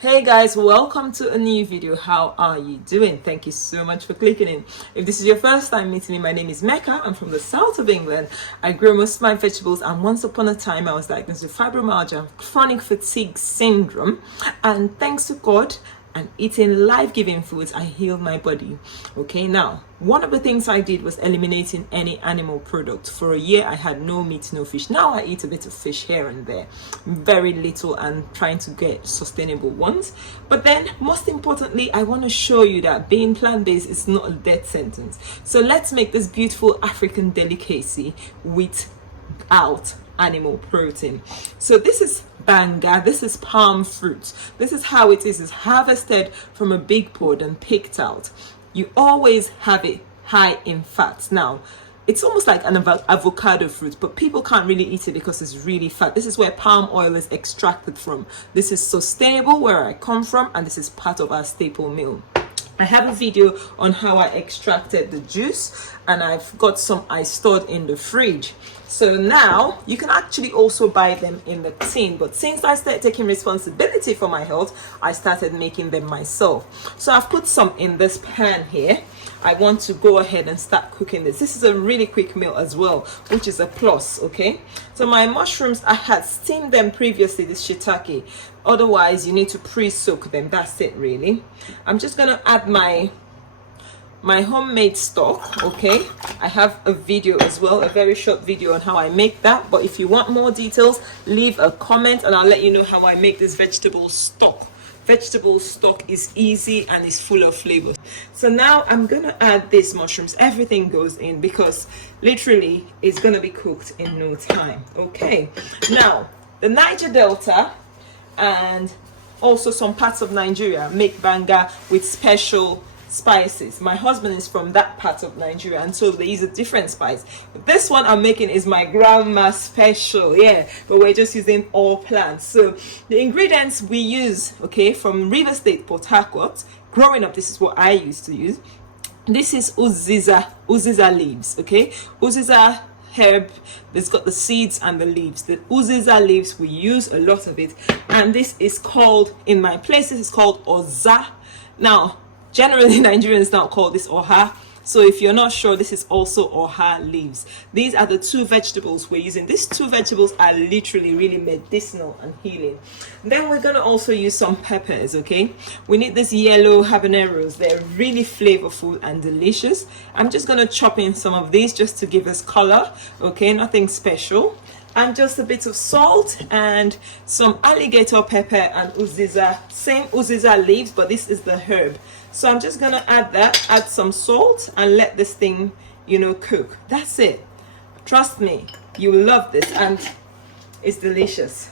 Hey guys, welcome to a new video. How are you doing? Thank you so much for clicking in. If this is your first time meeting me, my name is Mecca. I'm from the south of England. I grow most of my vegetables, and once upon a time I was diagnosed with fibromyalgia and chronic fatigue syndrome, and thanks to God and eating life-giving foods, I healed my body. Okay, now one of the things I did was eliminating any animal product. For a year I had no meat, no fish. Now I eat a bit of fish here and there, very little, and trying to get sustainable ones. But then most importantly, I want to show you that being plant-based is not a death sentence. So let's make this beautiful African delicacy without animal protein. So this is banga, this is palm fruit. This is how it is. It's harvested from a big pod and picked out. You always have it high in fat. Now it's almost like an avocado fruit, but people can't really eat it because it's really fat. This is where palm oil is extracted from. This is sustainable where I come from, and this is part of our staple meal. I have a video on how I extracted the juice, and I've got some I stored in the fridge. So now you can actually also buy them in the tin, but since I started taking responsibility for my health, I started making them myself. So I've put some in this pan here. I want to go ahead and start cooking this. This is a really quick meal as well, which is a plus. Okay, so my mushrooms, I had steamed them previously, this shiitake. Otherwise you need to pre-soak them. That's it really. I'm just gonna add my homemade stock. Okay, I have a video as well, a very short video on how I make that, but if you want more details, leave a comment and I'll let you know how I make this vegetable stock. Vegetable stock is easy and is full of flavors. So now I'm gonna add these mushrooms. Everything goes in because literally it's gonna be cooked in no time. Okay, now the Niger Delta and also some parts of Nigeria make banga with special spices. My husband is from that part of Nigeria, and so they use a different spice. But this one I'm making is my grandma special, yeah, but we're just using all plants. So the ingredients we use, okay, from River State, Port Harcourt. Growing up, this is what I used to use. This is uziza leaves, okay. Uziza herb, it's got the seeds and the leaves. The uziza leaves, we use a lot of it, and this is called, in my place, this is called oza. Now generally Nigerians now call this OHA, so if you're not sure, this is also OHA leaves. These are the two vegetables we're using. These two vegetables are literally really medicinal and healing. Then we're gonna also use some peppers. Okay, we need this yellow habaneros. They're really flavorful and delicious. I'm just gonna chop in some of these just to give us color. Okay, nothing special. And just a bit of salt and some alligator pepper and uziza, same uziza leaves, but this is the herb. So I'm just gonna add that, add some salt, and let this thing, cook. That's it. Trust me, you will love this, and it's delicious.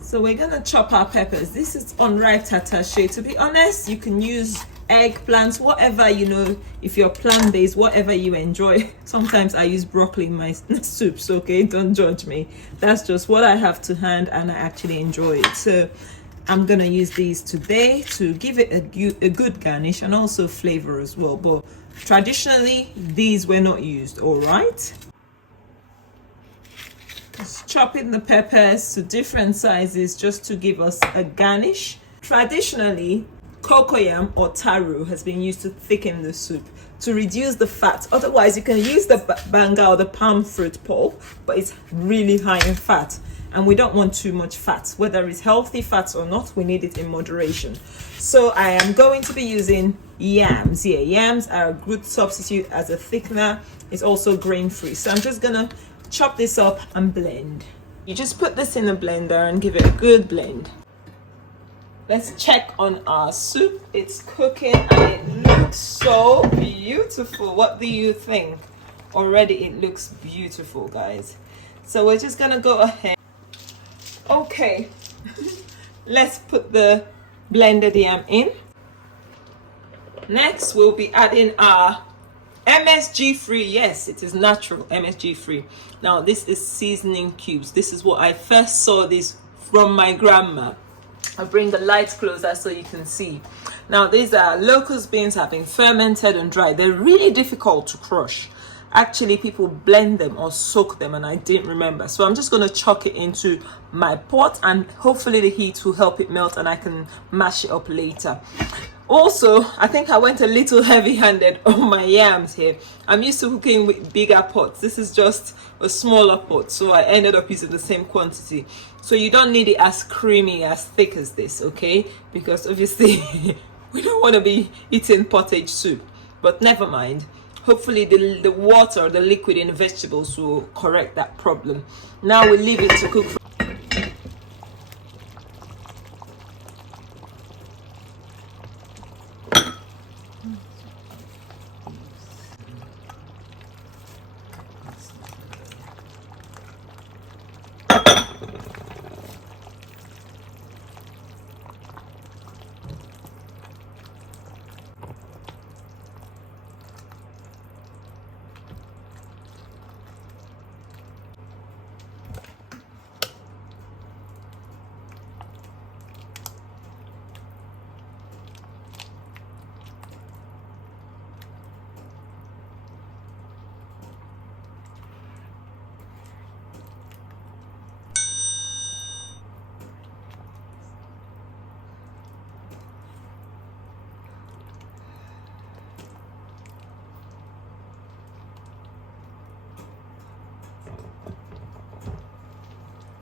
So we're gonna chop our peppers. This is unripe tatashe. To be honest, you can use eggplants, whatever, if you're plant-based, whatever you enjoy. Sometimes I use broccoli in my soups, okay, don't judge me. That's just what I have to hand, and I actually enjoy it. So I'm gonna use these today to give it a good garnish and also flavor as well, but traditionally these were not used. All right, just chopping the peppers to different sizes just to give us a garnish. Traditionally, cocoyam or taro has been used to thicken the soup to reduce the fat. Otherwise, you can use the banga or the palm fruit pulp, but it's really high in fat, and we don't want too much fat. Whether it's healthy fats or not, we need it in moderation. So I am going to be using yams. Yeah, yams are a good substitute as a thickener. It's also grain-free. So I'm just gonna chop this up and blend. You just put this in a blender and give it a good blend. Let's check on our soup. It's cooking and it looks so beautiful. What do you think? Already it looks beautiful, guys. So we're just gonna go ahead. Okay, let's put the blended yam in. Next, we'll be adding our MSG free. Yes, it is natural, MSG free. Now this is seasoning cubes. This is what I first saw this from my grandma. I'll bring the light closer so you can see. Now these are locust beans, have been fermented and dried. They're really difficult to crush. Actually, people blend them or soak them, and I didn't remember. So I'm just going to chuck it into my pot, and hopefully the heat will help it melt and I can mash it up later. Also, I think I went a little heavy-handed on my yams here. I'm used to cooking with bigger pots. This is just a smaller pot, so I ended up using the same quantity. So you don't need it as creamy, as thick as this, okay? Because obviously we don't want to be eating pottage soup. But never mind. Hopefully the water, the liquid in the vegetables will correct that problem. Now we leave it to cook for